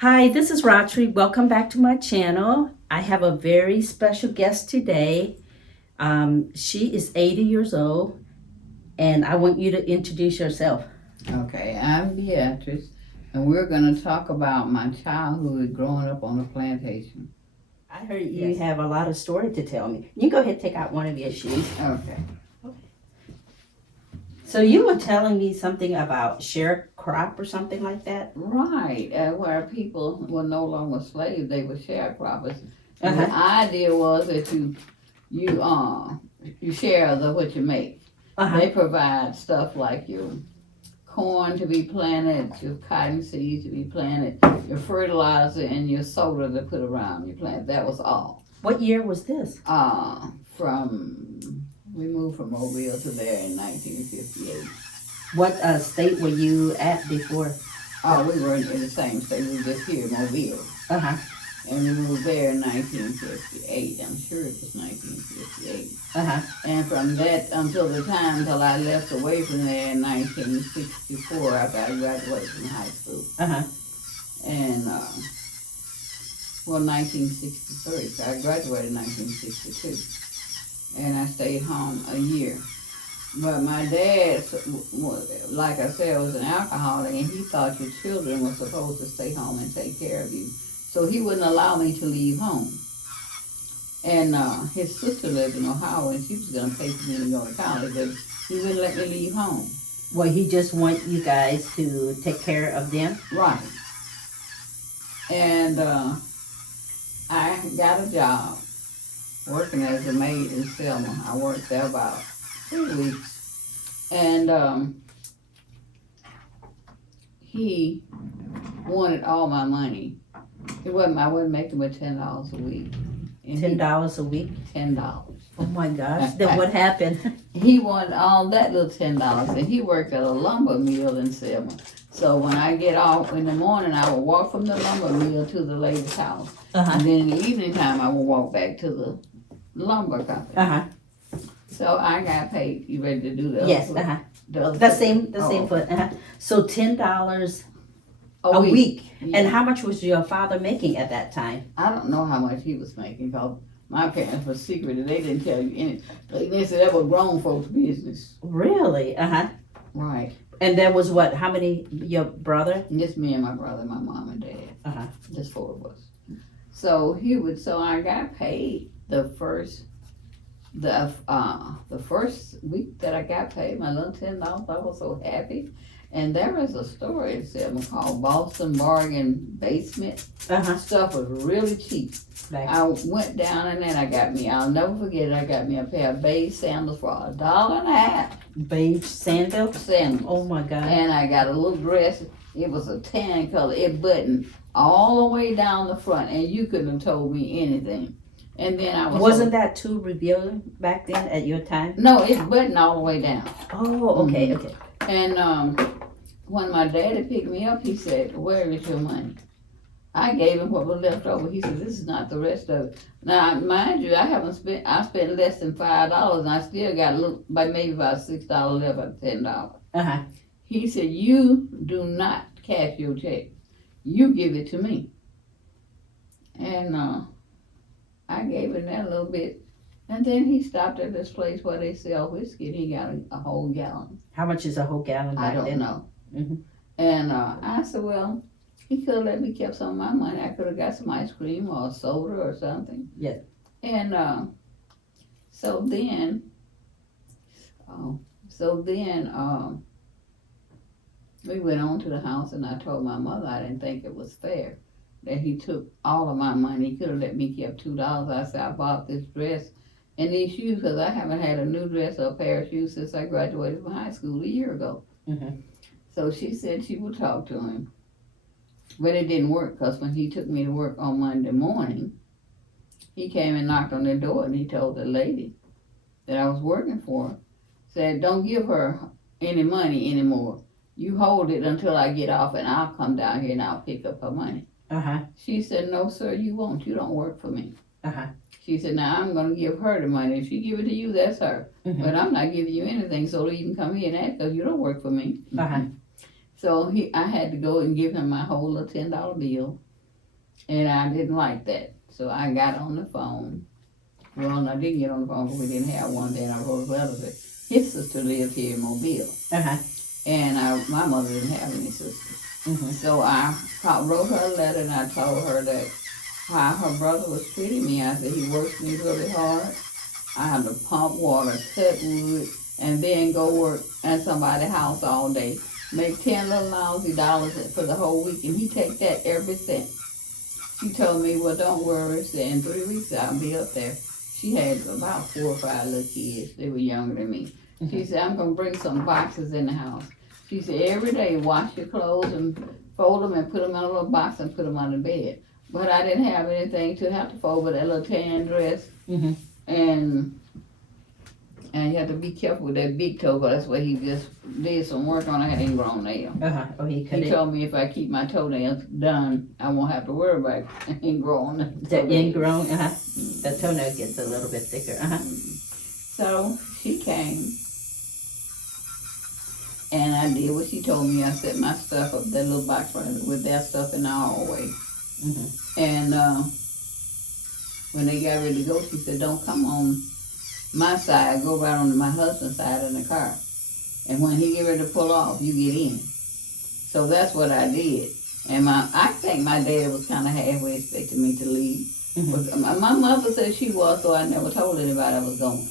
Hi, this is Ratri. Welcome back to my channel. I have a very special guest today. She is 80 years old, and I want you to introduce yourself. Okay, I'm Beatrice, and we're going to talk about my childhood growing up on a plantation. I heard you have a lot of story to tell me. You go ahead and take out one of your shoes. Okay. So you were telling me something about Sher Crop or something like that? Right, where people were no longer slaves, they were sharecroppers. Uh-huh. The idea was that you share what you make. Uh-huh. They provide stuff like your corn to be planted, your cotton seeds to be planted, your fertilizer, and your soda to put around your plant. That was all. What year was this? We moved from Mobile to there in 1958. What state were you at before? Oh, we were in the same state. We were just here, Mobile. Uh-huh. And we moved there in 1958. I'm sure it was 1958. Uh-huh. And from that until the time till I left away from there in 1964 after I graduated from high school. Uh-huh. And, 1963. So I graduated in 1962. And I stayed home a year. But my dad, like I said, was an alcoholic, and he thought your children were supposed to stay home and take care of you. So he wouldn't allow me to leave home. And his sister lived in Ohio, and she was going to pay for me to go to college, but he wouldn't let me leave home. Well, he just want you guys to take care of them? Right. And I got a job working as a maid in Selma. I worked there about 3 weeks. And he wanted all my money. I wasn't making but $10 a week. And $10 a week? $10. Oh my gosh, then what happened? He wanted all that little $10, and he worked at a lumber mill in Selma. So when I get off in the morning, I would walk from the lumber mill to the lady's house. Uh-huh. And then in the evening time, I would walk back to the lumber company. Uh-huh. So I got paid. You ready to do that? Yes, uh-huh. The same foot. Uh-huh. So $10 a week. Yeah. And how much was your father making at that time? I don't know how much he was making, because my parents were secretive. They didn't tell you anything. They said that was grown folks' business. Really? Uh-huh. Right. And there was what? How many? Your brother? Just me and my brother, my mom and dad. Uh-huh. Just 4 of us. So I got paid the first week that I got paid, my little $10. I was so happy. And there is a store in Selma called Boston Bargain Basement. Uh-huh. Stuff was really cheap. I went down and then I'll never forget it, I got me a pair of beige sandals for $1.50. Beige sandals? Sandals. Oh my God. And I got a little dress. It was a tan color. It buttoned all the way down the front, and you couldn't have told me anything. And then Wasn't that too revealing back then at your time? No, it's buttoned all the way down. Oh, okay, okay. And when my daddy picked me up, he said, "Where is your money?" I gave him what was left over. He said, "This is not the rest of it." Now, mind you, I spent less than $5, and I still got maybe about $6 left of $10. Uh-huh. He said, "You do not cash your check. You give it to me." And I gave him that little bit. And then he stopped at this place where they sell whiskey, and he got a whole gallon. How much is a whole gallon back then? I don't know. Mm-hmm. And I said, well, he could have let me keep some of my money. I could have got some ice cream or a soda or something. Yeah. And so then we went on to the house, and I told my mother I didn't think it was fair that he took all of my money. He could have let me keep $2. I said, I bought this dress and these shoes because I haven't had a new dress or a pair of shoes since I graduated from high school a year ago. Mm-hmm. So she said she would talk to him. But it didn't work, because when he took me to work on Monday morning, he came and knocked on the door, and he told the lady that I was working for, said, "Don't give her any money anymore. You hold it until I get off, and I'll come down here and I'll pick up her money." Uh-huh. She said, "No, sir, you won't. You don't work for me." Uh-huh. She said, "Now I'm going to give her the money. If she give it to you, that's her. Mm-hmm. But I'm not giving you anything, so you can come here and ask, because you don't work for me." Uh-huh. So I had to go and give him my whole little $10 bill. And I didn't like that. So I got on the phone. Well, I didn't get on the phone because we didn't have one then. I wrote a letter that his sister lived here in Mobile. And my mother didn't have any sisters. So I wrote her a letter and I told her that how her brother was treating me. I said he works me really hard. I have to pump water, cut wood, and then go work at somebody's house all day. Make 10 little lousy dollars for the whole week, and he take that every cent. She told me, well, don't worry, in 3 weeks I'll be up there. She had about 4 or 5 little kids. They were younger than me. She said, I'm going to bring some boxes in the house. She said, every day wash your clothes and fold them and put them in a little box and put them on the bed. But I didn't have anything to have to fold with that little tan dress. And you have to be careful with that big toe, because that's where he just did some work on. I had ingrown nail. Oh, he told me if I keep my toenails done, I won't have to worry about ingrown. The ingrown, the toenail gets a little bit thicker. So she came, and I did what she told me. I set my stuff up, that little box right with that stuff in the hallway. And when they got ready to go, she said, don't come on my side, go right on my husband's side in the car. And when he get ready to pull off, you get in. So that's what I did. And I think my dad was kind of halfway expecting me to leave. My mother said she was, so I never told anybody I was going.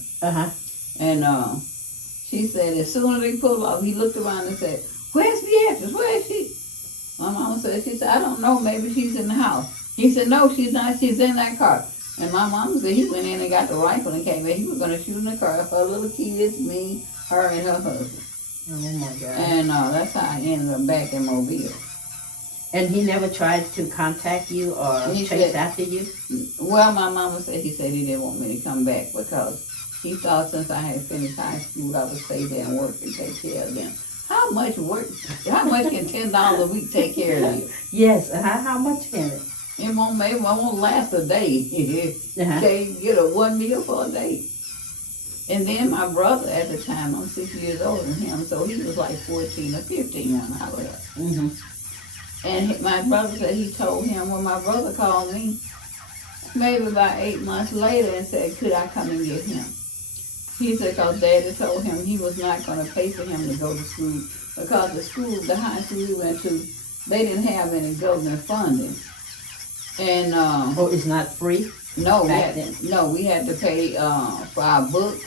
And she said as soon as they pulled off, he looked around and said, where's Beatrice? Where is she? My mama said, she said, I don't know, maybe she's in the house. He said, no, she's not, she's in that car. And my mama said he went in and got the rifle and came back. He was going to shoot in the car. Her little kids, me, her, and her husband. Oh, my God. And that's how I ended up back in Mobile. And he never tried to contact you or chase after you? Well, my mama said he didn't want me to come back because he thought since I had finished high school, I would stay there and work and take care of them. How much can $10 a week take care of you? Yes, how much can it? It won't last a day. They get one meal for a day. And then my brother at the time, I'm 6 years older than him, so he was like 14 or 15 when I left. And my brother said he told him, when my brother called me, maybe about 8 months later and said, could I come and get him? He said, because Daddy told him he was not going to pay for him to go to school because the high school we went to, they didn't have any government funding. And it's not free? No, we had to pay for our books,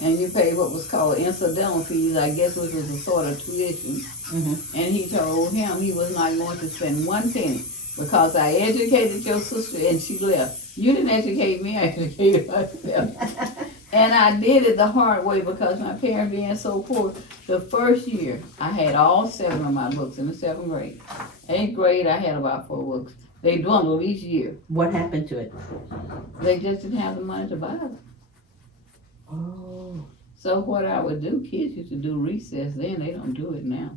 and you paid what was called incidental fees, I guess, which was a sort of tuition. And he told him he was not going to spend 1 penny because I educated your sister and she left. You didn't educate me, I educated myself. And I did it the hard way because my parents being so poor. The first year, I had all 7 of my books in the 7th grade. 8th grade, I had about 4 books. They dwindled each year. What happened to it? They just didn't have the money to buy them. Oh. So what I would do, kids used to do recess then, they don't do it now.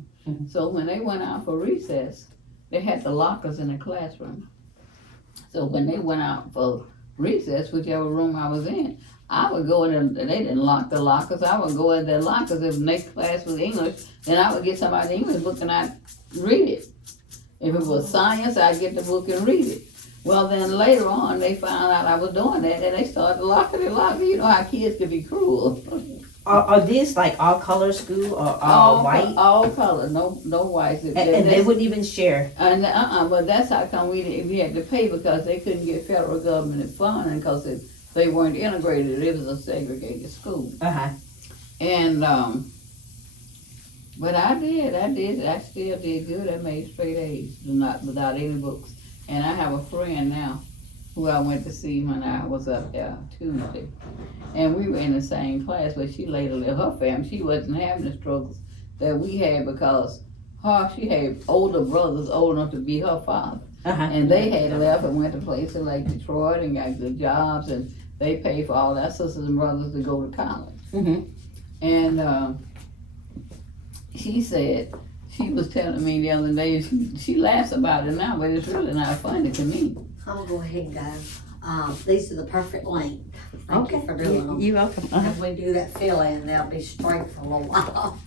So when they went out for recess, they had the lockers in the classroom. So when they went out for recess, whichever room I was in, I would go in there, they didn't lock the lockers, I would go in their lockers. If the next class was English, then I would get somebody English book and I'd read it. If it was science, I'd get the book and read it. Well, then later on, they found out I was doing that, and they started locking it. You know how kids can be cruel. Are these like all color school or all white? All color, no whites. And they wouldn't even share? But that's how come we had to pay because they couldn't get federal government funding because they weren't integrated. It was a segregated school. And but I still did good. I made straight A's, without any books. And I have a friend now who I went to see when I was up there Tuesday. And we were in the same class, but she later left her family. She wasn't having the struggles that we had because she had older brothers old enough to be her father. And they had left and went to places like Detroit and got good jobs, and they paid for all their sisters and brothers to go to college. And she said, she was telling me the other day, she laughs about it now, but it's really not funny to me. I'm gonna go ahead and go. These are the perfect length. Thank you for doing them. You're welcome. If we do that fill-in, they'll be straight for a little while.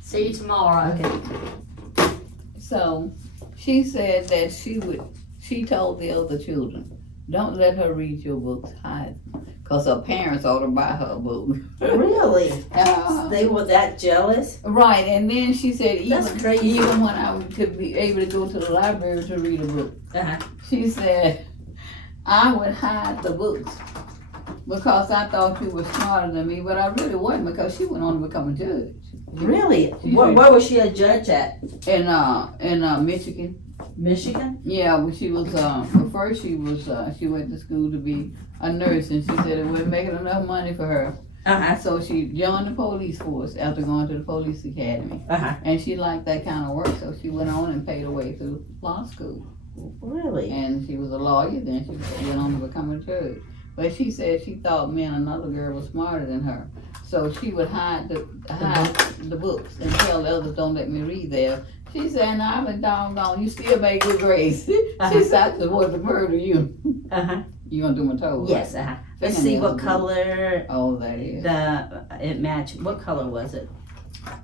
See you tomorrow. Okay. So she said that she she told the other children, don't let her read your books, hide them. Because her parents ought to buy her a book. Really? They were that jealous? Right, and then she said That's crazy. even when I could be able to go to the library to read a book, she said, I would hide the books because I thought you were smarter than me, but I really wasn't because she went on to become a judge. Really? Where was she a judge at? In Michigan. Michigan? Yeah, when she was, first she went to school to be a nurse, and she said it wasn't making enough money for her. So she joined the police force after going to the police academy. And she liked that kind of work, so she went on and paid her way through law school. Really? And she was a lawyer, then she went on to become a judge. But she said she thought me and another girl was smarter than her. So she would hide the books and tell the others, don't let me read there. She said, no, I'm a doggone, you still make good grades. She said, I just wanted to murder you. You gonna do my toes? Yes, Let's see what color that is. It matched. What color was it?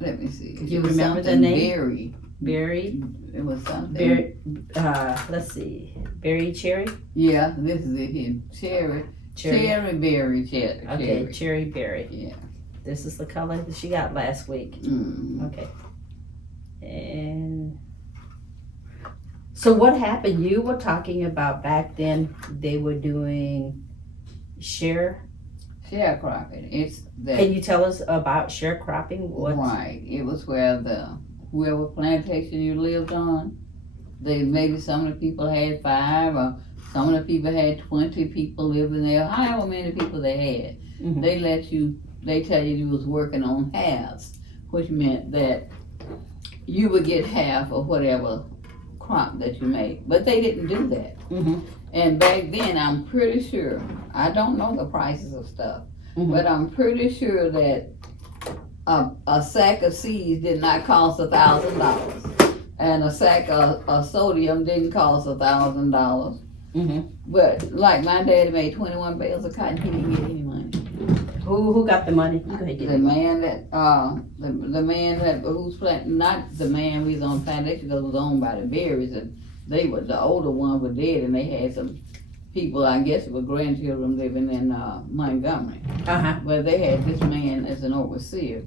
Let me see. Do you remember the name? Berry. It was something. Berry. Let's see. Berry cherry. Yeah, this is it here. Cherry. Berry. Okay, cherry berry. Yeah. This is the color that she got last week. Okay. And so what happened? You were talking about back then they were doing Sher Sharecropping. It's that. Can you tell us about sharecropping? Right. It was where whoever plantation you lived on, maybe some of the people had 5 or some of the people had 20 people living there, however many people they had. They tell you was working on halves, which meant that you would get half of whatever crop that you made. But they didn't do that. And back then, I'm pretty sure, I don't know the prices of stuff, but I'm pretty sure that a sack of seeds did not cost $1,000. And a sack of sodium didn't cost $1,000. But like my daddy made 21 bales of cotton, he didn't get any money. Who got the money? You go ahead, get the man that who's planting, not the man we was on plantation that was owned by the Berries, and the older one was dead, and they had some people, I guess it was grandchildren living in Montgomery. But they had this man as an overseer.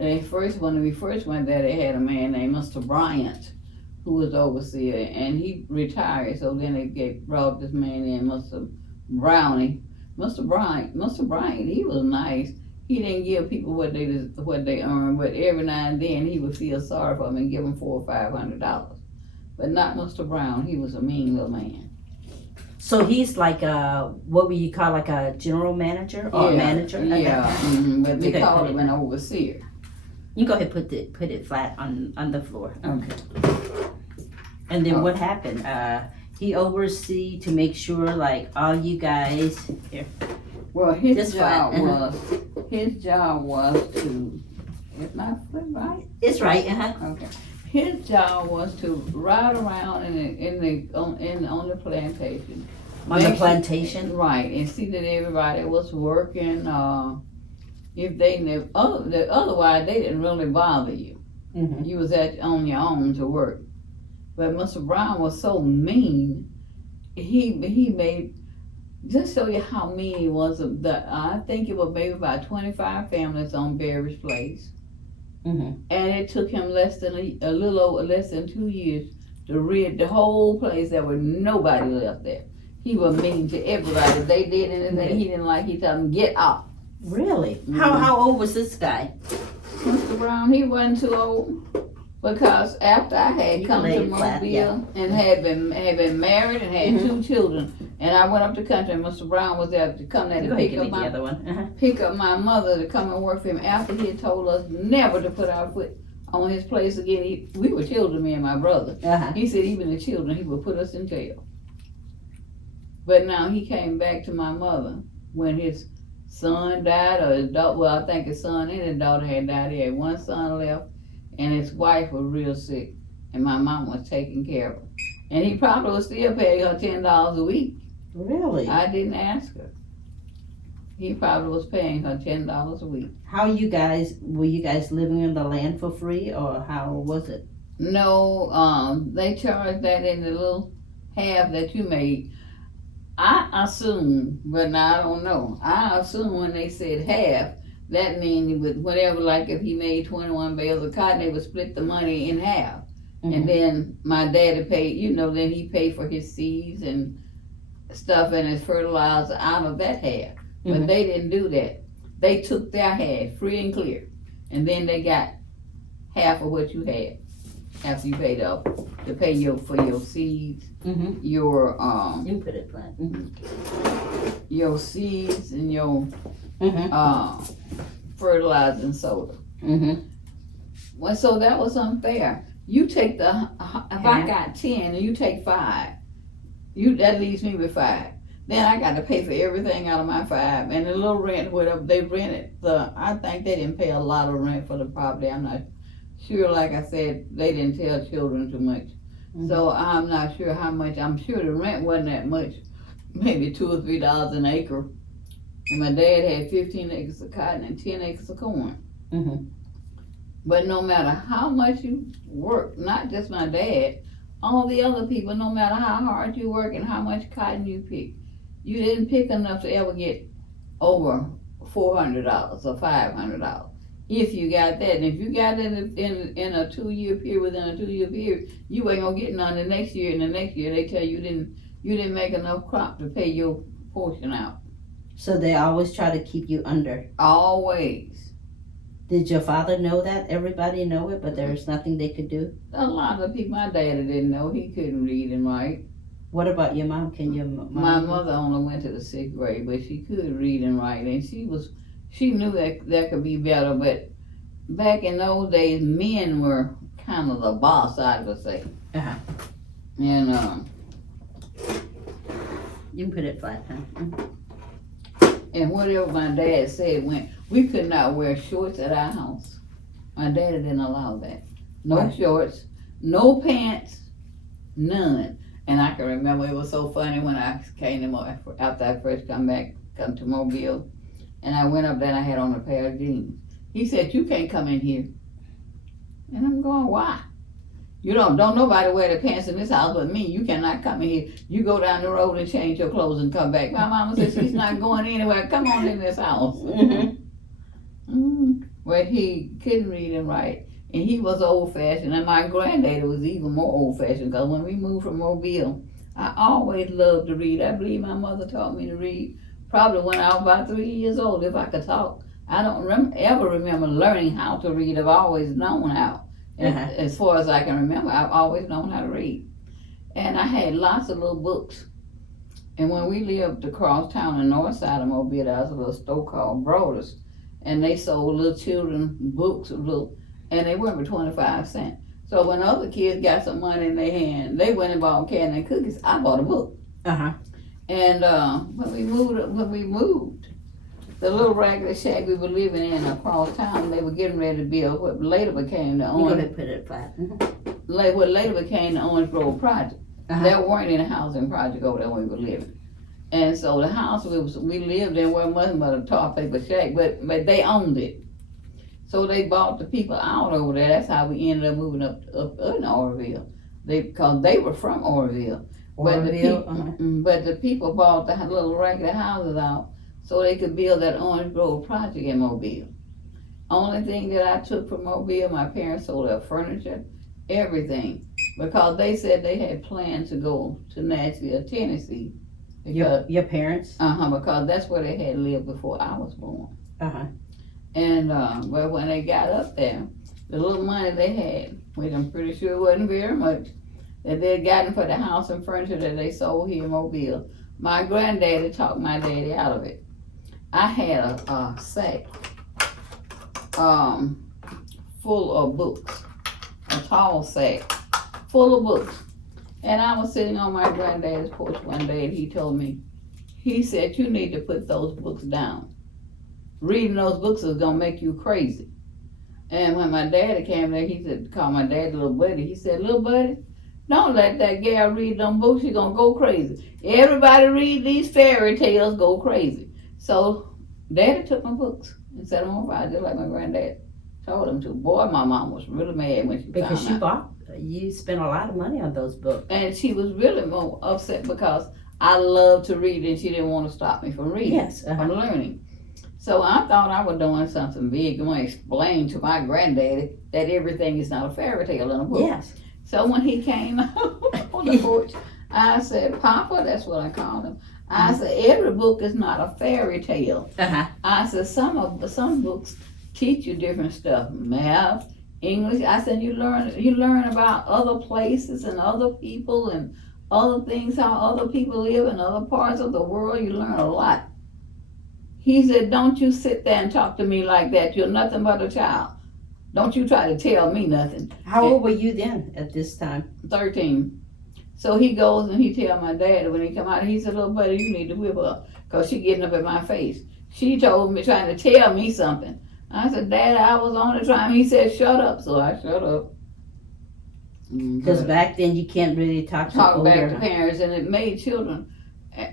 And when we first went there, they had a man named Mr. Bryant, who was the overseer, and he retired. So then they brought this man in, Mr. Brownie. Mr. Bryant, he was nice. He didn't give people what they earned, but every now and then he would feel sorry for them and give them $400 or $500. But not Mr. Brown. He was a mean little man. So he's like what would you call like a general manager or a manager? But they called him an overseer. You go ahead, put it flat on the floor. Okay. And then what happened? He oversee to make sure like all you guys here. Well, his job was to. It's not right. It's right. Okay. His job was to ride around on the plantation. On the plantation, right, and see that everybody was working. If they knew, otherwise they didn't really bother you. You was on your own to work. But Mr. Brown was so mean. He made, just show you how mean he was. I think it was maybe about 25 families on Berry's place. And it took him less than 2 years to rid the whole place. There was nobody left there. He was mean to everybody. If they did anything he didn't like, he told them, get out. Really? How old was this guy? Mr. Brown, he wasn't too old. Because after I had come to Mobile and had been married and had 2 children, and I went up the country, and Mr. Brown was there to come there to pick up my mother to come and work for him after he had told us never to put our foot on his place again. We were children, me and my brother. He said even the children, he would put us in jail. But now he came back to my mother when his son died, or his daughter, well, I think his son and his daughter had died. He had 1 son left. And his wife was real sick, and my mom was taking care of her. And he probably was still paying her $10 a week. Really? I didn't ask her. He probably was paying her $10 a week. Were you guys living in the land for free, or how was it? No, they charged that in the little half that you made. I assume, but now I don't know. I assume when they said half, that means with whatever, like if he made 21 bales of cotton, they would split the money in half. And then my daddy paid, then he paid for his seeds and stuff and his fertilizer out of that half. But they didn't do that. They took their half free and clear. And then they got half of what you had after you paid up to pay for your seeds, your You put it flat. your seeds and your fertilizer and soda. Well, so that was unfair. You take if I got 10 and you take 5, that leaves me with 5. Then I got to pay for everything out of my 5, and the little rent, whatever they rented. I think they didn't pay a lot of rent for the property. I'm not sure. Like I said, they didn't tell children too much, so I'm not sure how much. I'm sure the rent wasn't that much, maybe $2 or $3 an acre. And my dad had 15 acres of cotton and 10 acres of corn. But no matter how much you work, not just my dad, all the other people, no matter how hard you work and how much cotton you pick, you didn't pick enough to ever get over $400 or $500. If you got that, and if you got that in a 2-year period, within a 2-year period, you ain't gonna get none the next year. And the next year, they tell you didn't make enough crop to pay your portion out. So they always try to keep you under. Always. Did your father know that? Everybody know it, but there's nothing they could do? A lot of people, my daddy didn't know. He couldn't read and write. What about your mom? Can your mom? My mother only went to the 6th grade, but she could read and write, and she knew that could be better. But back in those days, men were kind of the boss, I would say. And You can put it flat, huh? And whatever my dad said went. We could not wear shorts at our house. My daddy didn't allow that. No shorts, no pants, none. And I can remember it was so funny when I came to after I first come to Mobile, and I went up there and I had on a pair of jeans. He said, "You can't come in here." And I'm going, "Why? You don't nobody wear the pants in this house but me. You cannot come in here. You go down the road and change your clothes and come back." My mama said, "She's not going anywhere. Come on in this house." Well, he couldn't read and write, and he was old-fashioned, and my granddaddy was even more old-fashioned, because when we moved from Mobile, I always loved to read. I believe my mother taught me to read probably when I was about 3 years old, if I could talk. I don't ever remember learning how to read. I've always known how. As far as I can remember, I've always known how to read. And I had lots of little books. And when we lived across town on the north side of Mobile, there was a little store called Brothers. And they sold little children books, and they went for 25 cents. So when other kids got some money in their hand, they went and bought candy and cookies. I bought a book. And when we moved, the little regular shack we were living in across town, they were getting ready to build what later became the Orange. Put it flat. What later became the Orange Grove Project. There weren't any housing project over there when we were living. And so the house we lived in wasn't nothing but a tar paper shack, but they owned it. So they bought the people out over there. That's how we ended up moving up in Oroville. Because they were from Oroville. But the people bought the little regular houses out so they could build that Orange Grove Project in Mobile. Only thing that I took from Mobile, my parents sold their furniture, everything. Because they said they had plans to go to Nashville, Tennessee. Your parents? Because that's where they had lived before I was born. And but when they got up there, the little money they had, which I'm pretty sure wasn't very much, that they had gotten for the house and furniture that they sold here in Mobile, my granddaddy talked my daddy out of it. I had a sack full of books, a tall sack full of books. And I was sitting on my granddaddy's porch one day, and he told me, he said, "You need to put those books down. Reading those books is gonna make you crazy." And when my daddy came there, he said, call my daddy little buddy. He said, "Little buddy, don't let that gal read them books. She's gonna go crazy. Everybody read these fairy tales, go crazy." So daddy took my books and set them on fire, just like my granddad told him to. Boy, my mom was really mad when she Because found out. you spent a lot of money on those books. And she was really more upset because I love to read and she didn't want to stop me from reading, Yes. from learning. So I thought I was doing something big. I want to explain to my granddaddy that everything is not a fairy tale in a book. Yes. So when he came on the porch, I said, Papa, that's what I called him. I said, every book is not a fairy tale. Uh-huh. I said, some books teach you different stuff, math, English. I said, you learn about other places and other people and other things, how other people live in other parts of the world. You learn a lot. He said, don't you sit there and talk to me like that. You're nothing but a child. Don't you try to tell me nothing. How old were you then at this time? 13. So he goes and he tell my dad when he come out, he said, little buddy, you need to whip her because she getting up in my face. She told me, trying to tell me something. I said, Dad, I was on the trying. He said, shut up. So I shut up. Because back then you can't really talk back to parents, and it made children,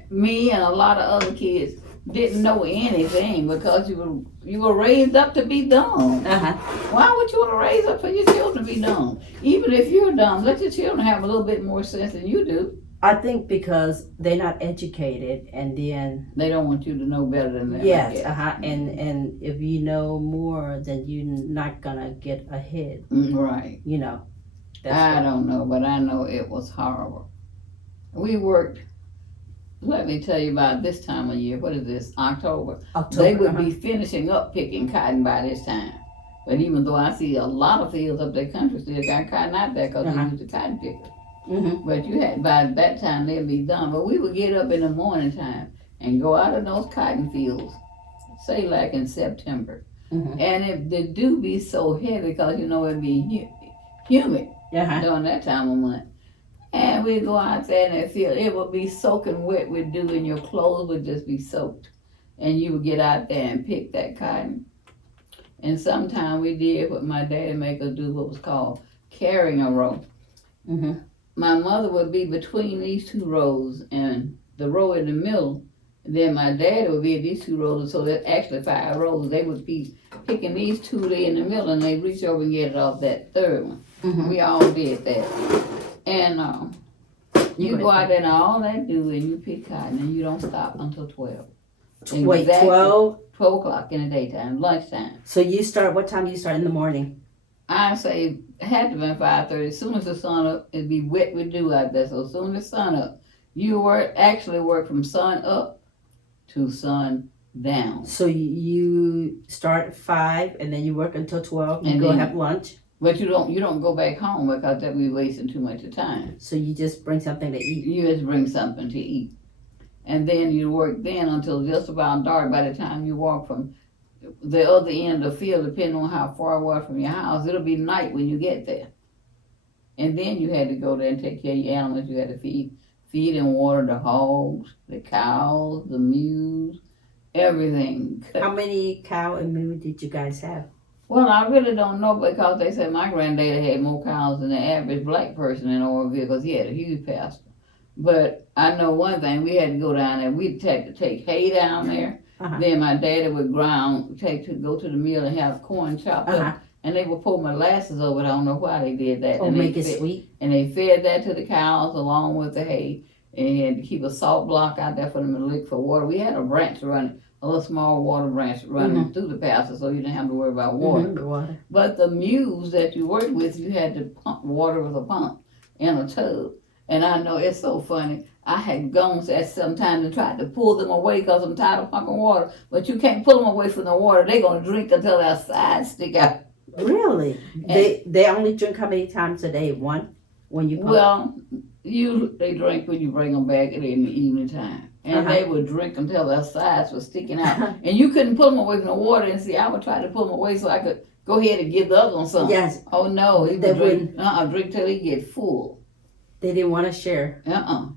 me and a lot of other kids, didn't know anything because you were raised up to be dumb. Uh-huh. Why would you want to raise up for your children to be dumb? Even if you're dumb, let your children have a little bit more sense than you do. I think because they're not educated, and then they don't want you to know better than them. Yes, and if you know more, then you're not gonna get ahead. Right. You know. I don't know, but I know it was horrible. We worked. Let me tell you about this time of year. What is this? October. They would be finishing up picking cotton by this time. But even though I see a lot of fields up the country still got cotton out there because they used the cotton picker. But you had, by that time they'd be done. But we would get up in the morning time and go out in those cotton fields, say like in September. And if the dew be so heavy because it'd be humid during that time of month. And we'd go out there in that field. It would be soaking wet with dew and your clothes would just be soaked. And you would get out there and pick that cotton. And sometimes we did what my daddy make us do, what was called carrying a row. My mother would be between these two rows and the row in the middle. And then my daddy would be at these two rows, so that's actually 5 rows. They would be picking these 2 there in the middle, and they reach over and get it off that 3rd one. We all did that. And you go out there and all that do, and you pick cotton, and you don't stop until 12. Wait, Exactly 12? 12 o'clock in the daytime, lunchtime. So you start, what time do you start in the morning? I say, it had to be 5:30. As soon as the sun up, it'd be wet with dew out there. So as soon as the sun up, you actually work from sun up to sun down. So you start at 5 and then you work until 12 and And go then- have lunch? But you don't go back home because that would be wasting too much of time. So you just bring something to eat? You just bring something to eat. And then you work then until just about dark. By the time you walk from the other end of the field, depending on how far it was from your house, it'll be night when you get there. And then you had to go there and take care of your animals. You had to feed and water the hogs, the cows, the mules, everything. How many cow and mule did you guys have? Well, I really don't know because they said my granddaddy had more cows than the average black person in Oroville because he had a huge pasture. But I know one thing, we had to go down there. We'd have to take hay down there. Then my daddy would go to the mill and have corn chopped up. And they would pour molasses over it. I don't know why they did that. Oh, and make it sweet? And they fed that to the cows along with the hay. And had to keep a salt block out there for them to lick for water. We had a branch running, a little small water branch running through the pasture so you didn't have to worry about water. But the mules that you worked with, you had to pump water with a pump in a tub. And I know it's so funny. I had gone at some time and tried to pull them away because I'm tired of pumping water. But you can't pull them away from the water. They're going to drink until their sides stick out. Really? They only drink how many times a day? One? When you pump? Well, they drink when you bring them back in the evening time. And they would drink until their sides were sticking out. And you couldn't pull them away from the water. And see, I would try to pull them away so I could go ahead and give the other one some. Yes. Oh, no. He would drink till he get full. They didn't want to share.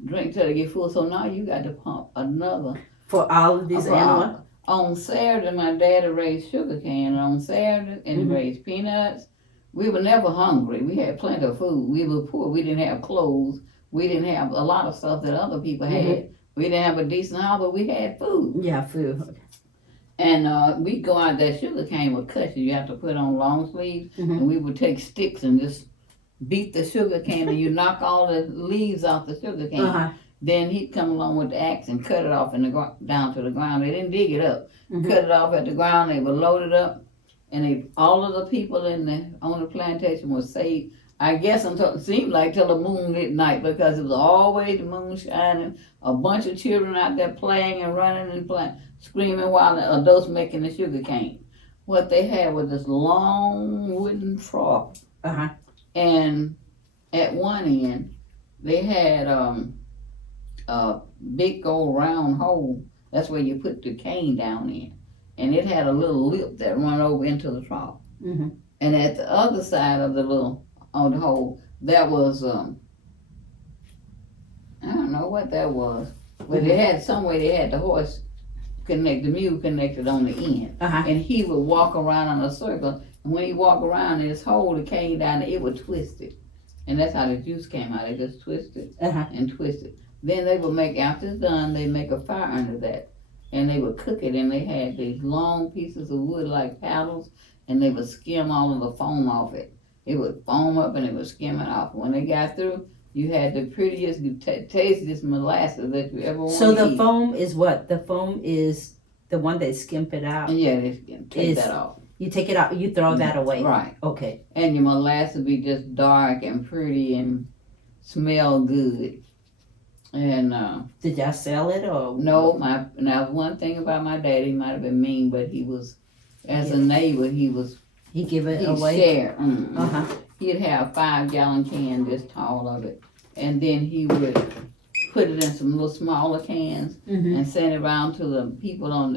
Drink till they get full. So now you got to pump another. For all of these animals? On Saturday, my daddy raised sugar cane on Saturday and raised peanuts. We were never hungry. We had plenty of food. We were poor. We didn't have clothes. We didn't have a lot of stuff that other people had. We didn't have a decent house, but we had food. Yeah, food. And we'd go out there. Sugar cane would cut you. You have to put on long sleeves. And we would take sticks and just beat the sugar cane and you knock all the leaves off the sugar cane. Uh-huh. Then he'd come along with the axe and cut it off down to the ground. They didn't dig it up. Mhm. Cut it off at the ground. They would load it up, and all of the people on the plantation were saved. I guess until it seemed like till the moonlit night, because it was always the moon shining. A bunch of children out there playing and running and playing, screaming while the adults making the sugar cane. What they had was this long wooden trough, Uh-huh. and at one end they had a big old round hole. That's where you put the cane down in, and it had a little lip that run over into the trough. Mm-hmm. And at the other side of the hole, that was I don't know what that was, but it had some way they had the horse the mule connected on the end, Uh-huh. and he would walk around in a circle. And when he walked around in this hole, it came down, it would twist it, and that's how the juice came out. They just twisted Uh-huh. and twisted. Then they would make, after it's done, they make a fire under that, and they would cook it. And they had these long pieces of wood like paddles, and they would skim all of the foam off it. It would foam up and it would skim it off. When they got through, you had the prettiest, tastiest molasses that you ever wanted So to the eat. foam is what? The foam is the one they skimp it out. And yeah, they take Is- that off. You take it out, you throw that away. Right. Okay. And your molasses be just dark and pretty and smell good. And Did y'all sell it or? no, now one thing about my dad, he might have been mean, but he was, as a neighbor, He give it he'd away? share. Uh-huh. He'd have 5-gallon can this tall of it, and then he would put it in some little smaller cans Mm-hmm. and send it around to the people on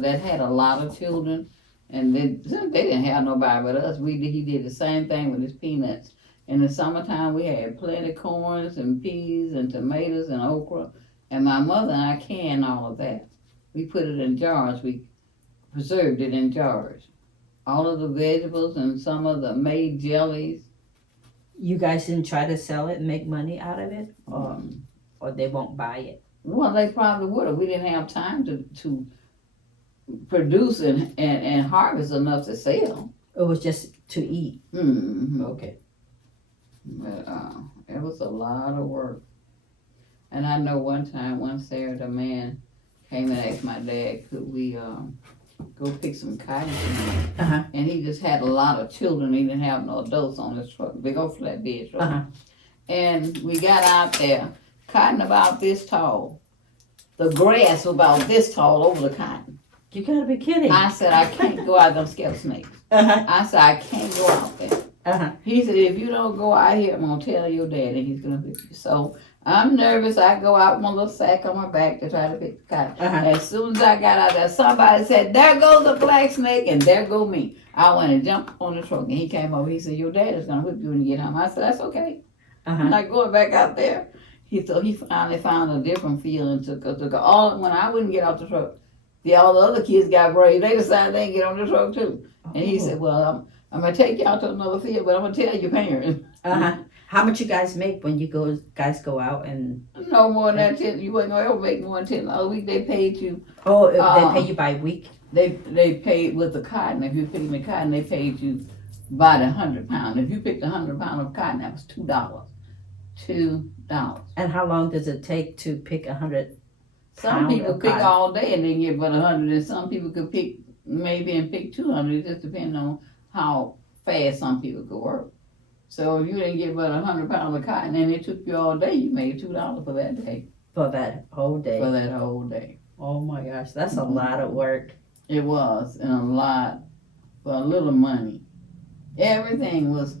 that had a lot of children, and they didn't have nobody but us. He did the same thing with his peanuts. In the summertime, we had plenty of corns and peas and tomatoes and okra, and my mother and I canned all of that. We put it in jars. We preserved it in jars. All of the vegetables and some of the made jellies. You guys didn't try to sell it and make money out of it? Or they won't buy it? Well, they probably would have. We didn't have time to produce and harvest enough to sell. It was just to eat? Mm-hmm. Okay. But it was a lot of work. And I know one Saturday, a man came and asked my dad, could we go pick some cotton for him? Uh-huh. And he just had a lot of children. He didn't have no adults on his truck, big old flatbed truck. Uh-huh. And we got out there, cotton about this tall. The grass was about this tall over the cotton. You gotta be kidding. I said, I can't go out them scale snakes. Uh-huh. I said, I can't go out there. Uh-huh. He said, if you don't go out here, I'm going to tell your dad and he's going to pick you. So I'm nervous. I go out with my little sack on my back to try to pick the cotton. Uh-huh. As soon as I got out there, somebody said, there goes the black snake, and there go me. I went and jumped on the truck, and he came over. He said, your dad is going to whip you when you get home. I said, that's okay. Uh-huh. I'm not going back out there. He finally found a different feeling. Took all when I wouldn't get off the truck, all the other kids got brave. They decided they'd get on the truck too. And he said, well, I'm going to take you out to another field, but I'm going to tell your parents. Uh-huh. How much you guys make when you guys go out and? No more than 10. You wasn't going to ever make more than $10 a week. They paid you. Oh, they pay you by week? They paid with the cotton. If you picked the cotton, they paid you by the 100 pound. If you picked 100 pound of cotton, that was $2. $2. And how long does it take to pick 100? Some pound people of pick cotton? all day and they get but 100, and some people could pick maybe and pick 200. It just depends on how fast some people could work. So if you didn't get but 100 pounds of cotton and it took you all day, you made $2 for that day. For that whole day? For that whole day. Oh my gosh, that's a lot of work. It was, and a lot for a little money. Everything was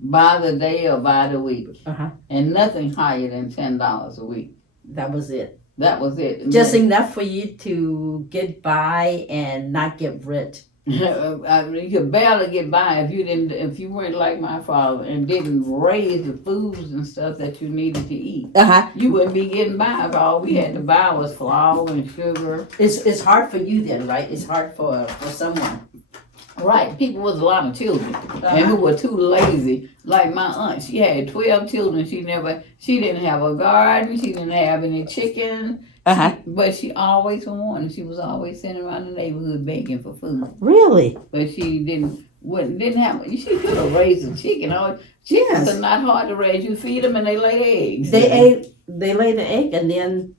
by the day or by the week, Uh-huh. and nothing higher than $10 a week. That was it. That was it. And Just then- enough for you to get by and not get rich. I mean, you could barely get by if you weren't like my father and didn't raise the foods and stuff that you needed to eat. Uh-huh. You wouldn't be getting by if all we had to buy was flour and sugar. It's hard for you then, right? It's hard for someone. Right, people was a lot of children. and who were too lazy. Like my aunt, she had 12 children. She didn't have a garden. She didn't have any chicken. But she always wanted. She was always sitting around the neighborhood begging for food. Really? But she didn't have. She could have raised a chicken. Chickens are not hard to raise. You feed them and they lay eggs. They lay the egg and then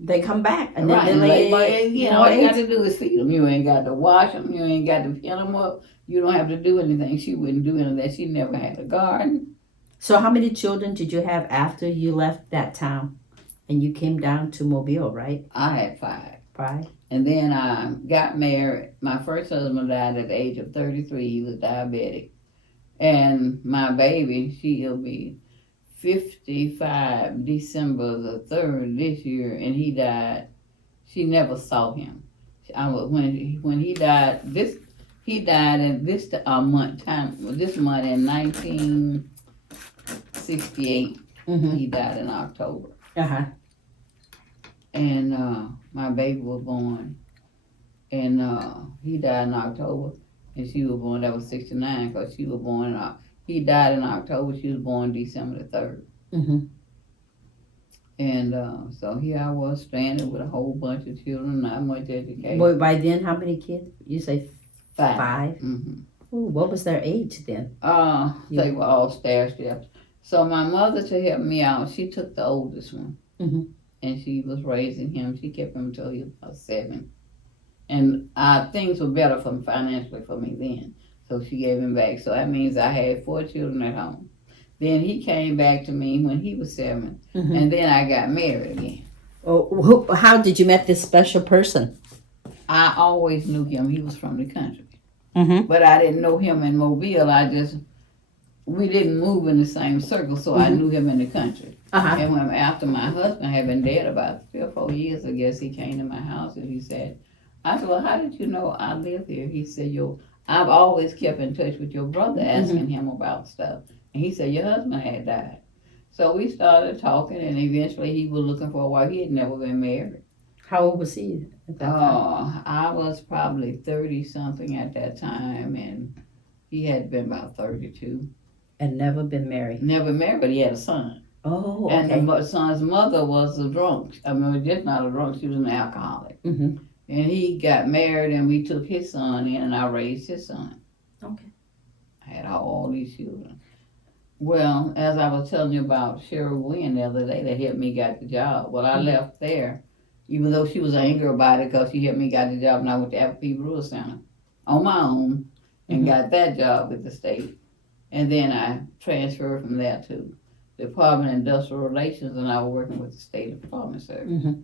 they come back and then they lay eggs. You know, all you got to do is feed them. You ain't got to wash them. You ain't got to pin them up. You don't have to do anything. She wouldn't do any of that. She never had a garden. So how many children did you have after you left that town and you came down to Mobile, right? I had 5. 5? And then I got married. My first husband died at the age of 33. He was diabetic. And my baby, she'll be 55 December the 3rd this year, and he died. She never saw him. When he died, he died in this month in 1968. He died in October. And my baby was born, and he died in October, and she was born. That was 69 because she was born he died in October. She was born December the 3rd. And so here I was stranded with a whole bunch of children, not much education. Boy, by then, how many kids? You say 5. 5? Ooh, what was their age then? They were all stair steps. So my mother, to help me out, she took the oldest one. And she was raising him. She kept him until he was about 7. And things were better financially for me then. So she gave him back. So that means I had 4 children at home. Then he came back to me when he was 7. And then I got married again. Oh, how did you met this special person? I always knew him. He was from the country. But I didn't know him in Mobile. We didn't move in the same circle, so I knew him in the country. And after my husband had been dead about 3 or 4 years, I guess he came to my house and he said, I said, well, how did you know I live here? He said, I've always kept in touch with your brother, asking him about stuff. And he said, your husband had died. So we started talking, and eventually he was looking for a wife. He had never been married. How old was he at that time? I was probably 30-something at that time, and he had been about 32. And never been married? Never married, but he had a son. Oh, okay. And the son's mother was a drunk. I mean, just not a drunk, she was an alcoholic. And he got married, and we took his son in, and I raised his son. Okay. I had all these children. Well, as I was telling you about Cheryl Wynn the other day that helped me get the job. Well, I left there, even though she was angry about it because she helped me get the job, and I went to Apple Brewer Center on my own and got that job with the state. And then I transferred from there to the Department of Industrial Relations, and I was working with the State Department Service.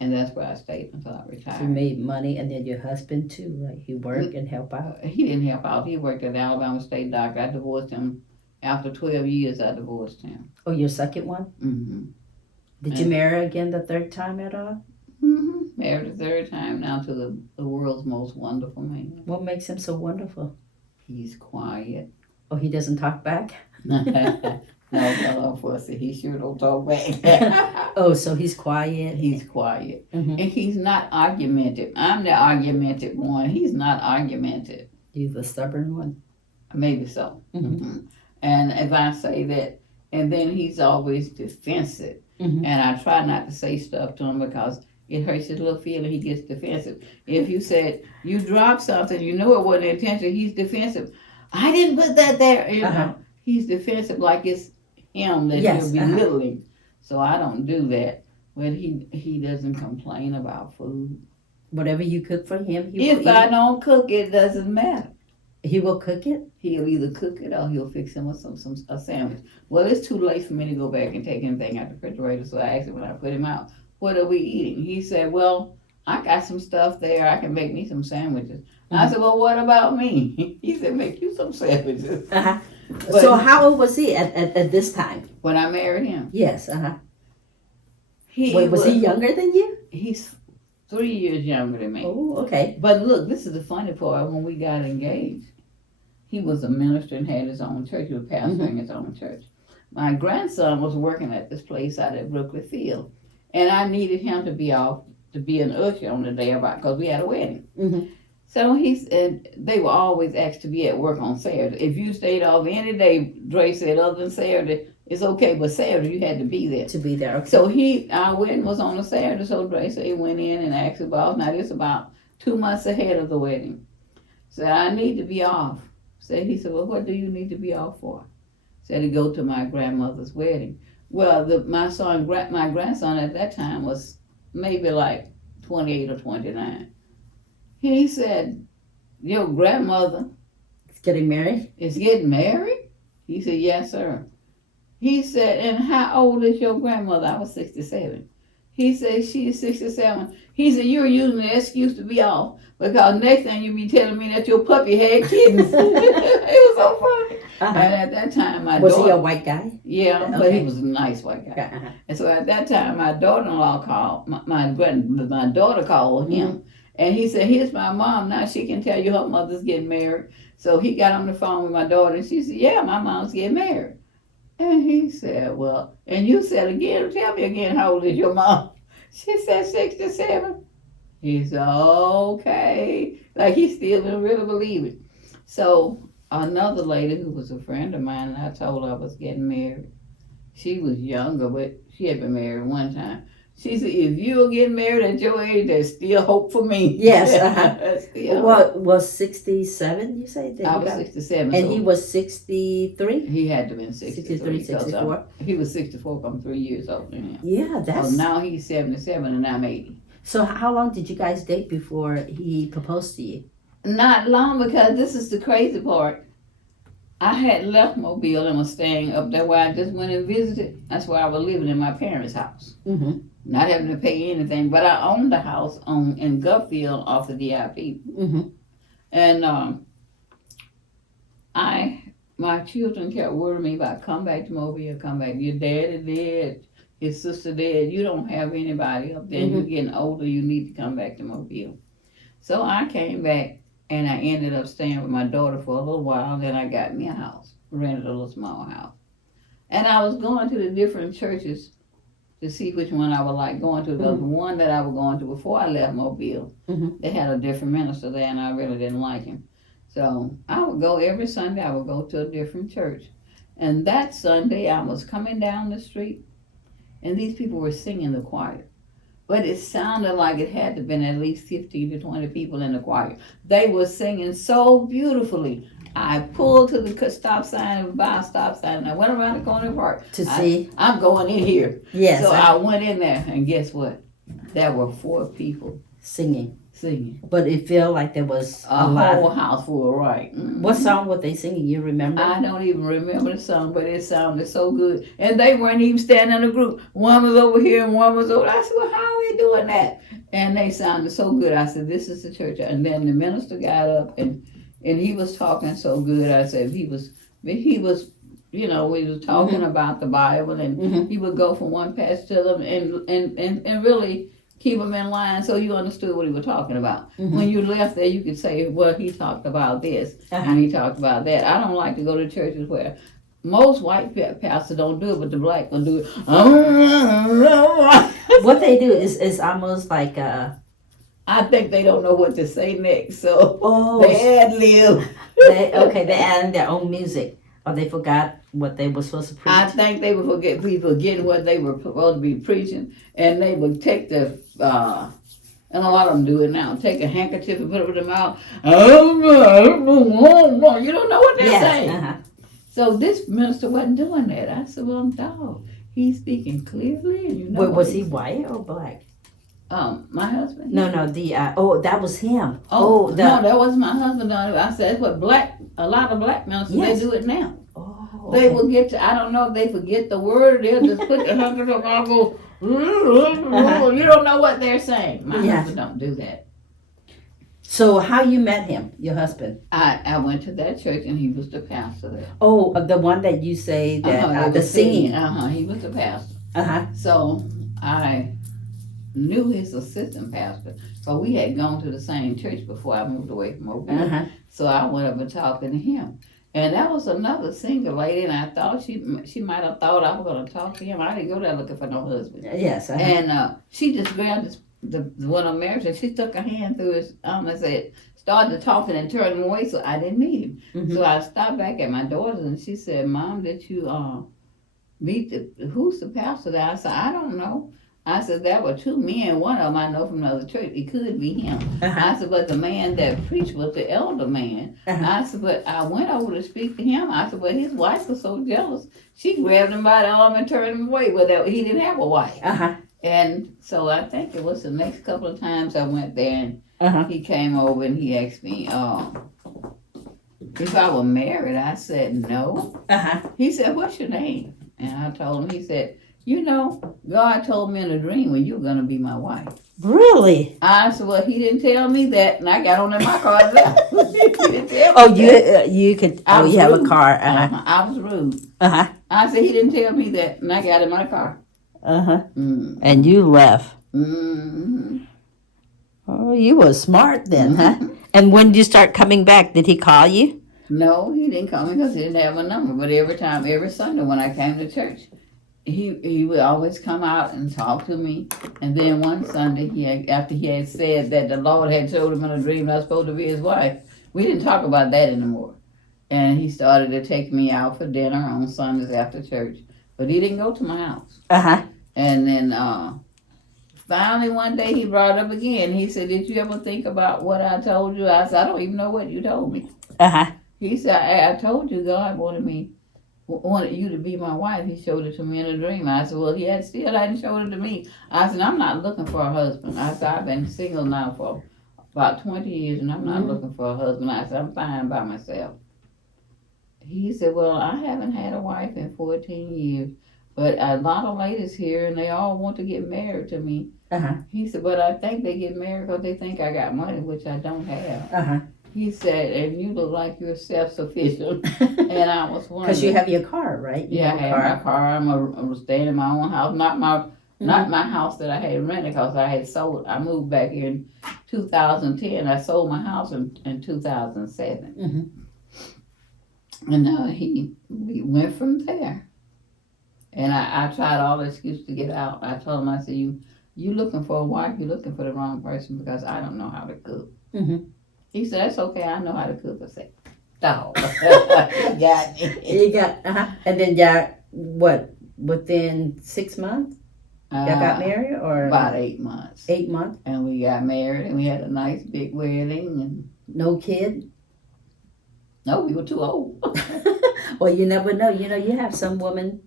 And that's where I stayed until I retired. So you made money, and then your husband too, right? He worked and helped out? He didn't help out. He worked at the Alabama State Doctor. I divorced him. After 12 years, I divorced him. Oh, your second one? Did you marry again the 3rd time at all? Married the 3rd time now to the world's most wonderful man. What makes him so wonderful? He's quiet. Oh, he doesn't talk back? No, hello, pussy. He sure don't talk back. Oh, so he's quiet? He's quiet. And he's not argumentative. I'm the argumentative one. He's not argumentative. You're the stubborn one? Maybe so. And if I say that, and then he's always defensive. And I try not to say stuff to him because it hurts his little feeling. He gets defensive. If you said, you dropped something, you know it wasn't intentional, he's defensive. I didn't put that there. You know, he's defensive like it's him that he'll be belittling. So I don't do that. But he doesn't complain about food. Whatever you cook for him, he if will I eat. don't cook, it doesn't matter. He will cook it? He'll either cook it or he'll fix him a sandwich. Well, it's too late for me to go back and take anything out the refrigerator, so I asked him when I put him out, what are we eating? He said, well, I got some stuff there. I can make me some sandwiches. I said, well, what about me? He said, make you some sandwiches. So how old was he at this time? When I married him? Yes, Wait, was he younger than you? He's 3 years younger than me. Oh, okay. But look, this is the funny part. When we got engaged, he was a minister and had his own church. He was pastoring his own church. My grandson was working at this place out at Brooklyn Field, and I needed him to be an usher on the day about because we had a wedding. So he said they were always asked to be at work on Saturday. If you stayed off any day, Dre said, other than Saturday, it's okay, but Saturday you had to be there. To be there. Okay. So our wedding was on a Saturday, so Dre said he went in and asked the boss. Now this about 2 months ahead of the wedding. Said, I need to be off. He said, well, what do you need to be off for? Said to go to my grandmother's wedding. Well, my grandson at that time was maybe like 28 or 29. He said, your grandmother It's getting married? is getting married? He said, yes, sir. He said, and how old is your grandmother? I was 67. He said, she's 67. He said, you're using the excuse to be off because next thing you be telling me that your puppy had kittens. It was so funny. Uh-huh. And at that time, Was he a white guy? Yeah, but he was a nice white guy. Uh-huh. And so at that time, my daughter-in-law called, my daughter called him. Mm-hmm. And he said, here's my mom. Now she can tell you her mother's getting married. So he got on the phone with my daughter and she said, yeah, my mom's getting married. And he said, well, and you said again, tell me again, how old is your mom? She said 67. He said, okay. Like he still didn't really believe it. So another lady who was a friend of mine, I told her I was getting married. She was younger, but she had been married one time. She said, if you'll get married at your age, there's still hope for me. Yes. Uh-huh. Still What was 67, you say? I was 67. And so he was 63? he had to have been 63. 64? He was 64, I'm 3 years older than him. Yeah, that's... So now he's 77 and I'm 80. So how long did you guys date before he proposed to you? Not long, because this is the crazy part. I had left Mobile and was staying up there where I just went and visited. That's where I was living, in my parents' house. Mm-hmm. Not having to pay anything, but I owned the house in Gulffield off the DIP. Mm-hmm. And my children kept worrying me about, come back to Mobile, come back. Your daddy dead, his sister dead. You don't have anybody up there. Mm-hmm. You're getting older. You need to come back to Mobile. So I came back. And I ended up staying with my daughter for a little while. Then I got me a house, rented a little small house. And I was going to the different churches to see which one I would like going to. The one that I was going to before I left Mobile, they had a different minister there, and I really didn't like him. So I would go every Sunday. I would go to a different church. And that Sunday, I was coming down the street, and these people were singing the choir. But it sounded like it had to have been at least 15 to 20 people in the choir. They were singing so beautifully. I pulled to the stop sign, by a stop sign, and I went around the corner park. To see? I'm going in here. Yes. So I went in there, and guess what? There were 4 people singing. But it felt like there was a whole house full, right? Mm-hmm. What song were they singing? You remember? I don't even remember the song, but it sounded so good. And they weren't even standing in a group. One was over here and one was over. I said, well, how are they doing that? And they sounded so good. I said, this is the church. And then the minister got up and he was talking so good. I said, he was, you know, we was talking about the Bible, and he would go from one passage to the other and really keep them in line so you understood what he was talking about. When you left there, you could say, well, he talked about this and he talked about that. I don't like to go to churches where most white pastors don't do it, but the black will do it. What they do is almost like I think they don't know what to say next, so they ad-lib. They add in their own music, or they forgot what they were supposed to preach. I think they would forget what they were supposed to be preaching, and they would take the, and a lot of them do it now, take a handkerchief and put it in their mouth. You don't know what they're saying. So this minister wasn't doing that. I said, well, dog, he's speaking clearly. And you know was he white or black? My husband. No, that was him. No, that wasn't my husband. I said, what a lot of black ministers, they do it now. They will get to, I don't know if they forget the word, they'll just put the handkerchief up and go, you don't know what they're saying. My husband don't do that. So how you met him, your husband? I went to that church and he was the pastor there. Oh, the one that you say that, the singing. He was the pastor. So I knew his assistant pastor, but we had gone to the same church before I moved away from Mobile. So I went up and talked to him. And that was another single lady, and I thought she might have thought I was going to talk to him. I didn't go there looking for no husband. Yes. And she just grabbed the one on marriage, and she stuck her hand through his arm and said, started talking and turning away, so I didn't meet him. Mhm. So I stopped back at my daughter's, and she said, "Mom, did you meet who's the pastor there?" I said, "I don't know." I said, "There were two men. One of them I know from another church. It could be him." Uh-huh. I said, "But the man that preached was the elder man." Uh-huh. I said, "But I went over to speak to him." I said, "But his wife was so jealous. She grabbed him by the arm and turned him away. But he didn't have a wife." Uh-huh. And so I think it was the next couple of times I went there, and Uh-huh. he came over and he asked me if I were married. I said no. Uh-huh. He said, "What's your name?" And I told him. He said, "You know, God told me in a dream when you were gonna be my wife." Really? I said, "Well, he didn't tell me that," and I got on in my car. He didn't tell me Oh, that. you could. I Oh, was you have a rude. car. Uh-huh. I was rude. Uh-huh. I said, "He didn't tell me that," and I got in my car. Uh-huh. Mm. And you left. Mm-hmm. Oh, you were smart then, huh? Mhm. And when did you start coming back? Did he call you? No, he didn't call me because he didn't have a number. But every Sunday when I came to church, he would always come out and talk to me. And then one Sunday, after he had said that the Lord had told him in a dream I was supposed to be his wife, we didn't talk about that anymore. And he started to take me out for dinner on Sundays after church. But he didn't go to my house. Uh-huh. And then finally one day he brought it up again. He said, "Did you ever think about what I told you?" I said, "I don't even know what you told me." Uh-huh. He said, I told you God wanted you to be my wife. He showed it to me in a dream." I said, "Well, he still hadn't showed it to me." I said, "I'm not looking for a husband." I said, "I've been single now for about 20 years and I'm not looking for a husband." I said, "I'm fine by myself." He said, "Well, I haven't had a wife in 14 years, but a lot of ladies here and they all want to get married to me." Uh-huh. He said, "But I think they get married because they think I got money, which I don't have." Uh-huh. He said, "And you look like you're self-sufficient." And I was wondering. Because you have your car, right? You Yeah, have I a had my car. I'm staying in my own house, not my house that I had rented because I had sold. I moved back here in 2010. I sold my house in 2007, and we went from there. And I tried all the excuses to get out. I told him, I said, "You looking for a wife? You looking for the wrong person because I don't know how to cook." Mm-hmm. He said, "That's okay. I know how to cook." I said, "Dog, you got me." You got, and then y'all, what, within 6 months? Y'all got married or? About 8 months. 8 months? And we got married and we had a nice big wedding. And No kid? no, we were too old. Well, you never know. You know, you have some women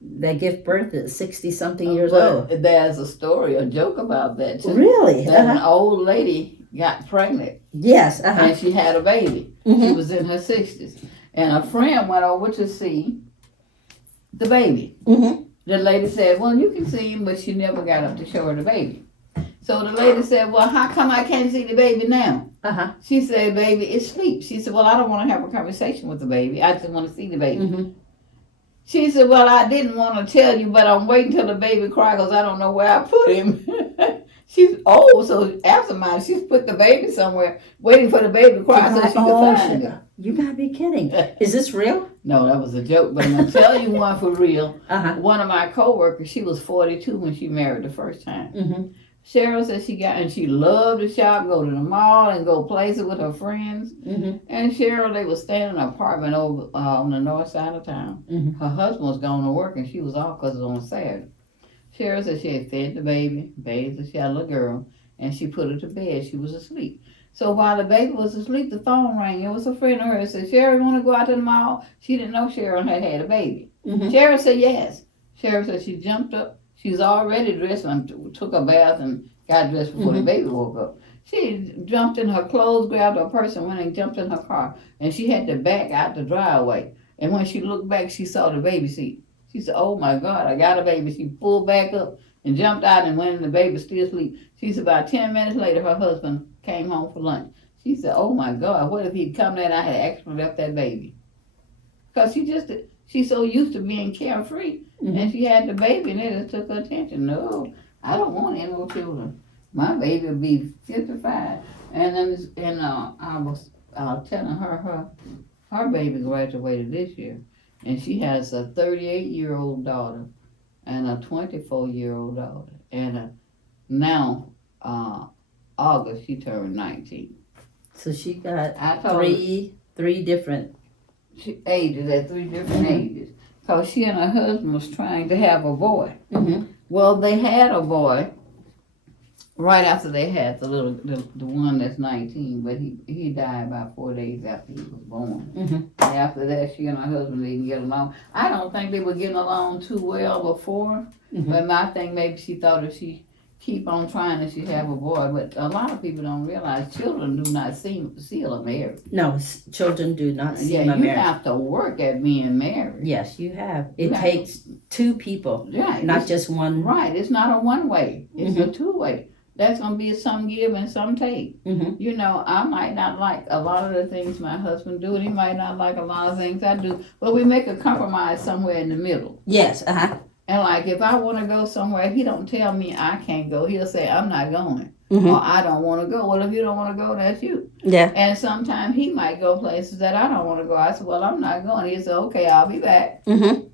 that give birth at 60-something years old. There's a story, a joke about that too. Really? That an old lady got pregnant. Yes. And she had a baby. She was in her 60s. And a friend went over to see the baby. The lady said, "Well, you can see him," but she never got up to show her the baby. So the lady said, "Well, how come I can't see the baby now?" She said, "Baby, it's sleep." She said, "Well, I don't want to have a conversation with the baby. I just want to see the baby." She said, "Well, I didn't want to tell you, but I'm waiting till the baby cry because I don't know where I put him." She's old, so absent-minded. She's put the baby somewhere, waiting for the baby to cry so she can find him. You gotta be kidding. Is this real? No, that was a joke, but I'm going to tell you one for real. One of my co-workers, she was 42 when she married the first time. Cheryl said she loved to shop, go to the mall, and go places with her friends. And Cheryl, they was staying in an apartment over on the north side of town. Her husband was going to work, and she was off because it was on Saturday. Cheryl said she had fed the baby, bathed her, she had a little girl, and she put her to bed. She was asleep. So while the baby was asleep, the phone rang. It was a friend of hers. Said, "Cheryl, you want to go out to the mall?" She didn't know Cheryl had a baby. Cheryl said yes. Cheryl said she jumped up. She was already dressed and took a bath and got dressed before the baby woke up. She jumped in her clothes, grabbed her purse, and went and jumped in her car. And she had to back out the driveway. And when she looked back, she saw the baby seat. She said, "Oh my God, I got a baby." She pulled back up and jumped out and went, and the baby still asleep. She said about 10 minutes later, her husband came home for lunch. She said, "Oh my God, what if he'd come there and I had actually left that baby?" Because she's so used to being carefree. And she had the baby and it just took her attention. "No, I don't want any more children. My baby will be 55. And then I was telling her baby graduated this year. And she has a 38-year-old daughter and a 24-year-old daughter. And now, August, she turned 19. So she got I told her three different. ages at 3 different ages. Because she and her husband was trying to have a boy. Mm-hmm. Well, they had a boy right after they had the one that's 19, but he died about 4 days after he was born. Mm-hmm. After that, she and her husband didn't get along. I don't think they were getting along too well before, Mm-hmm. but I think maybe she thought if she keep on trying that she'd have a boy. But a lot of people don't realize children do not seal a marriage. No, children do not seal a Yeah, you marriage. have to work at being married. Yes, you have. It You have takes two people, Yeah, not just one. right. It's not a one way. It's Mhm. a 2-way. That's gonna be some give and some take. Mhm. You know, I might not like a lot of the things my husband do, and he might not like a lot of things I do. But we make a compromise somewhere in the middle. Yes. And like if I want to go somewhere, he don't tell me I can't go. He'll say I'm not going, Mhm. or I don't want to go. Well, if you don't want to go, that's you. Yeah. And sometimes he might go places that I don't want to go. I said, well, I'm not going. He said, okay, I'll be back. Mhm.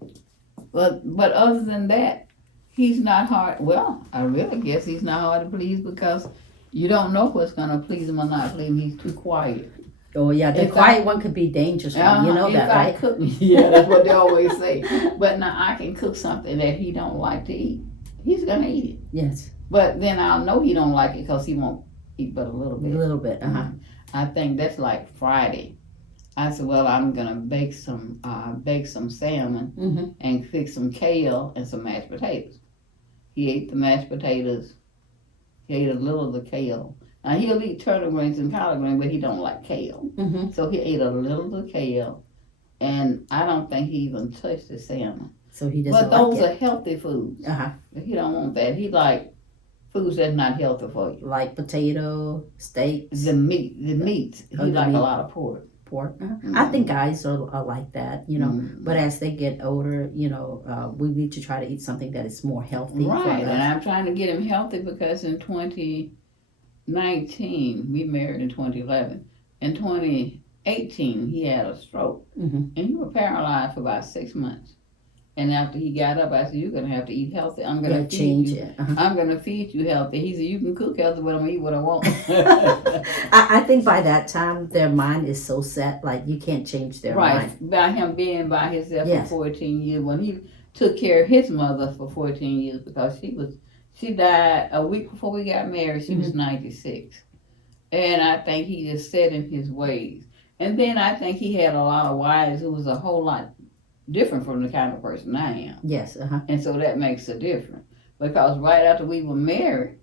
But other than that, he's not hard. Well, I really guess he's not hard to please because you don't know what's gonna please him or not please him. He's too quiet. Oh yeah, the If quiet one could be dangerous. You know if that, I right? cook, yeah, that's what they always say. But now I can cook something that he don't like to eat. He's gonna eat it. Yes. But then I'll know he don't like it because he won't eat but a little A bit. little bit. I think that's like Friday. I said, well, I'm gonna bake some salmon Mm-hmm. and fix some kale and some mashed potatoes. He ate the mashed potatoes. He ate a little of the kale. Now he'll eat turnip greens and collard greens, but he don't like kale. Mm-hmm. So he ate a little of the kale, and I don't think he even touched the salmon. So he doesn't But those like are healthy foods. it. He don't want that. He like foods that's not healthy for you. Like potato, steaks, The meat. He Oh, the like meat. a lot of pork. pork. I think guys are like that, you know. Mm. But as they get older, you know, we need to try to eat something that is more healthy. Right, for and us. I'm trying to get him healthy because in 2019, we married in 2011. In 2018, he had a stroke, Mhm. and he was paralyzed for about 6 months. And after he got up, I said, "You're gonna have to eat healthy. I'm gonna Yeah, feed change you. it. I'm gonna feed you healthy." He said, "You can cook healthy, but I'm gonna eat what I want." I think by that time their mind is so set, like you can't change their Right, mind. by him being by himself Yes. for 14 years, when he took care of his mother for 14 years because she died a week before we got married. She was 96, and I think he just set in his ways. And then I think he had a lot of wives who was a whole lot different from the kind of person I am, Yes. and so that makes a difference. Because right after we were married,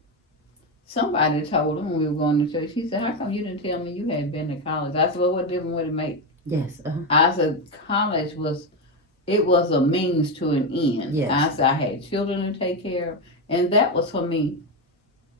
somebody told him when we were going to church. He said, "How come you didn't tell me you had been to college?" I said, "Well, what difference would it make?" Yes. I said, "College was a means to an end." Yes. I said, "I had children to take care of, and that was for me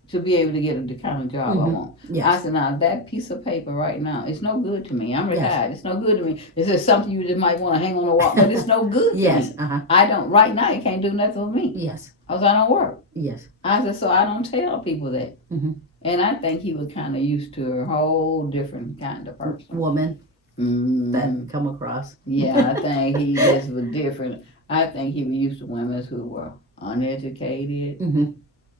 to be able to get the kind of job I want." I Yes. said, "Now that piece of paper right now, it's no good to me. I'm Yes. retired. It's no good to me. It's just something you just might want to hang on the wall, but it's no good to Yes. me. I don't right now. It can't do nothing for me Yes. because I don't work." Yes. I said, "So I don't tell people that." Mhm. And I think he was kind of used to a whole different kind of person. Woman Mhm. that come across. Yeah, I think he just was different. I think he was used to women who were uneducated, Mhm.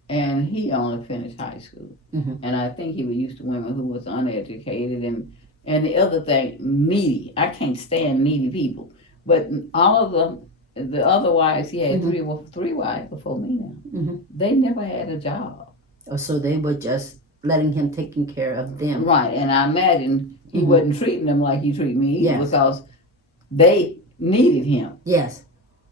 and he only finished high school. Mhm. And I think he was used to women who was uneducated, and the other thing, needy. I can't stand needy people. But all of the other wives, he had three wives before me now. Mhm. They never had a job. Oh, so they were just letting him taking care of them. Right, and I imagine he wasn't treating them like he treated me either, Yes. because they needed him. Yes.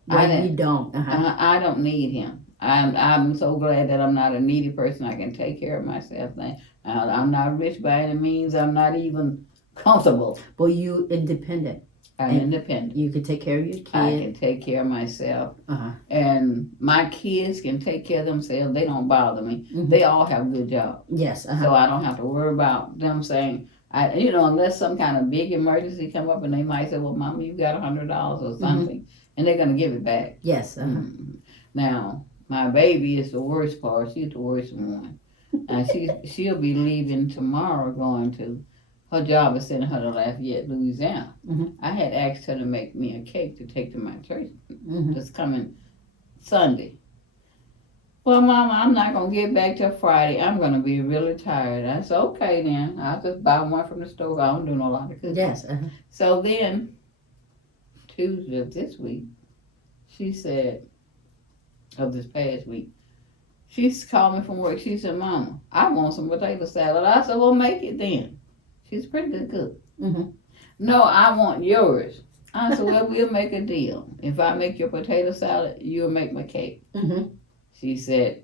I Well, you don't. I don't need him. I'm so glad that I'm not a needy person. I can take care of myself. I'm not rich by any means. I'm not even comfortable. Well, you independent. I'm independent. You can take care of your I kid. can take care of myself. Uh-huh. And my kids can take care of themselves. They don't bother me. Mhm. They all have good jobs. Yes. So I don't have to worry about them saying, unless some kind of big emergency come up and they might say, "Well, Mama, you got $100 or something," and they're gonna give it back. Yes. Now, my baby is the worst part. She's the worst one, and she'll be leaving tomorrow, going to her job is sending her to Lafayette, Louisiana. Mhm. I had asked her to make me a cake to take to my church Mhm. this coming Sunday. Well, Mama, I'm not gonna get back till Friday. I'm gonna be really tired. I said, okay then. I'll just buy one from the store. I don't do no lot of cooking. Yes. So then, Tuesday of this week, she said, of this past week, she's called me from work. She said, Mama, I want some potato salad. I said, well, make it then. She's a pretty good cook. Mm-hmm. No, I want yours. I said, well, we'll make a deal. If I make your potato salad, you'll make my cake. Mm-hmm. She said,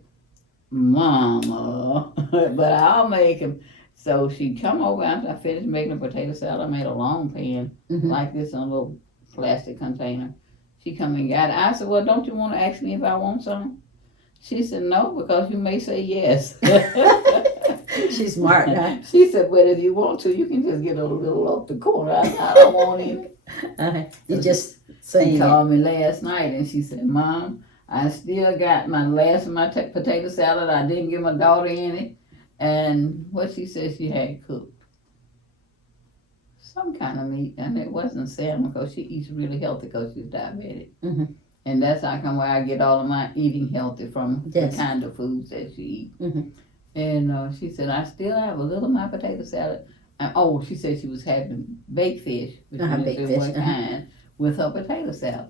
Mama, but I'll make him. So she come over after I finished making the potato salad. I made a long pan like this in a little plastic container. She come and got it. I said, well, don't you want to ask me if I want some? She said, no, because you may say yes. She's smart, huh? She said, well, if you want to, you can just get a little off the corner. I don't want it. You just She saying called me last night and she said, Mom, I still got my last of my potato salad. I didn't give my daughter any. And what she said she had cooked. Some kind of meat. And it wasn't salmon because she eats really healthy because she's diabetic. Mhm. And that's how come where I get all of my eating healthy from Yes. the kind of foods that she eats. Mhm. And she said, I still have a little of my potato salad. And, she said she was having baked fish, which baked is fish, one kind, with her potato salad.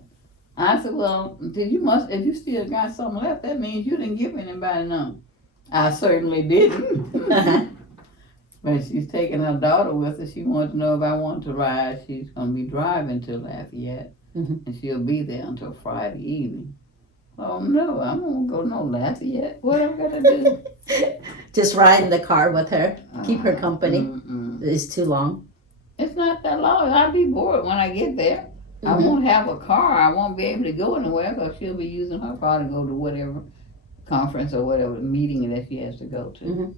I said, well, if you still got some left, that means you didn't give anybody none. I certainly didn't. But she's taking her daughter with her. She wanted to know if I want to ride. She's going to be driving to Lafayette, and she'll be there until Friday evening. Oh, no, I won't go no Lafayette. What I'm going to do? just ride in the car with her, keep her company. Mm-mm. It's too long. It's not that long. I'll be bored when I get there. I won't have a car. I won't be able to go anywhere because she'll be using her car to go to whatever conference or whatever meeting that she has to go to.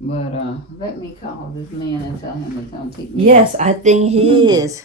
But let me call this man and tell him to come pick me up. Yes, I think he is.